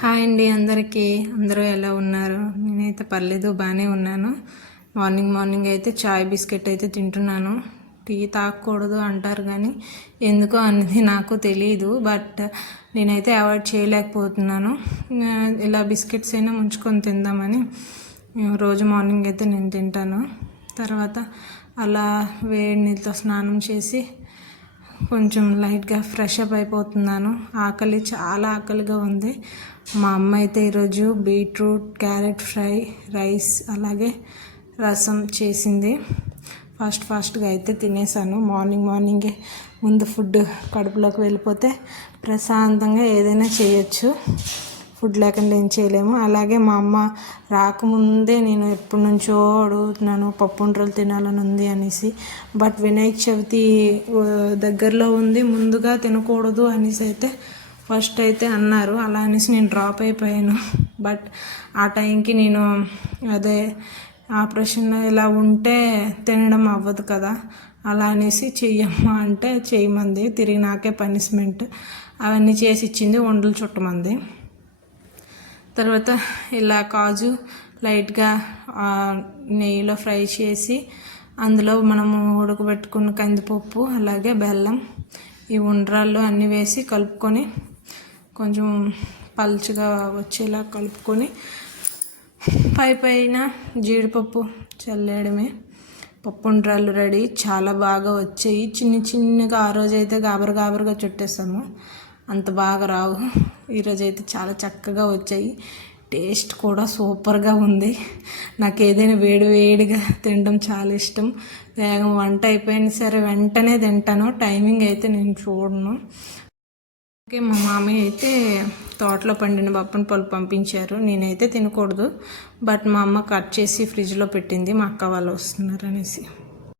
Hi అండి అందరికీ. అందరూ ఎలా ఉన్నారు? నేనైతే పర్లేదు, బాగానే ఉన్నాను. మార్నింగ్ అయితే చాయ్ బిస్కెట్ అయితే తింటున్నాను. టీ తాగకూడదు అంటారు కానీ ఎందుకో అనేది నాకు తెలియదు. బట్ నేనైతే అవాయిడ్ చేయలేకపోతున్నాను. ఇలా బిస్కెట్స్ అయినా ముంచుకొని తిందామని రోజు మార్నింగ్ అయితే నేను తింటాను. తర్వాత అలా వేడి నీళ్ళతో స్నానం చేసి కొంచెం లైట్గా ఫ్రెష్ అప్ అయిపోతున్నాను. చాలా ఆకలిగా ఉంది. మా అమ్మ అయితే ఈరోజు బీట్రూట్ క్యారెట్ ఫ్రై, రైస్ అలాగే రసం చేసింది. ఫాస్ట్గా అయితే తినేసాను. మార్నింగే ముందు ఫుడ్ కడుపులోకి వెళ్ళిపోతే ప్రశాంతంగా ఏదైనా చేయొచ్చు. ఫుడ్ లేకుండా ఏం చేయలేము. అలాగే మా అమ్మ రాకముందే నేను ఎప్పటి నుంచో అడుగుతున్నాను పప్పు ఉండ్రలు తినాలని ఉంది అనేసి. బట్ వినాయక చవితి దగ్గరలో ఉంది, ముందుగా తినకూడదు అనేసి అయితే ఫస్ట్ అయితే అన్నారు. అలా అనేసి నేను డ్రాప్ అయిపోయాను. బట్ ఆ టైంకి నేను ఆపరేషన్ ఇలా ఉంటే తినడం అవ్వదు కదా, అలా అనేసి చెయ్యమ్మా అంటే చేయమంది. తిరిగి నాకే పనిష్మెంట్ అవన్నీ చేసి ఇచ్చింది, వండలు చుట్టమంది. తర్వాత ఇలా కాజు లైట్గా నెయ్యిలో ఫ్రై చేసి అందులో మనము ఉడకబెట్టుకున్న కందిపప్పు అలాగే బెల్లం ఈ ఉండ్రాళ్ళు అన్నీ వేసి కలుపుకొని కొంచెం పలుచగా వచ్చేలా కలుపుకొని పైన జీడిపప్పు చల్లేయడమే. పప్పు ఉండ్రాళ్ళు రెడీ. చాలా బాగా వచ్చాయి. చిన్నగా ఆ రోజైతే గాబరగా చుట్టేసాము, అంత బాగా రావు. ఈరోజు అయితే చాలా చక్కగా వచ్చాయి. టేస్ట్ కూడా సూపర్గా ఉంది. నాకు ఏదైనా వేడిగా తినడం చాలా ఇష్టం. వేగం వంట అయిపోయినా సరే వెంటనే తింటాను. టైమింగ్ అయితే నేను చూడను. ఓకే, మా మామయ్య అయితే తోటలో పండిన బప్పని పళ్ళు పంపించారు. నేనైతే తినకూడదు, బట్ మా అమ్మ కట్ చేసి ఫ్రిడ్జ్లో పెట్టింది, మా అక్క వాళ్ళు వస్తున్నారు అనేసి.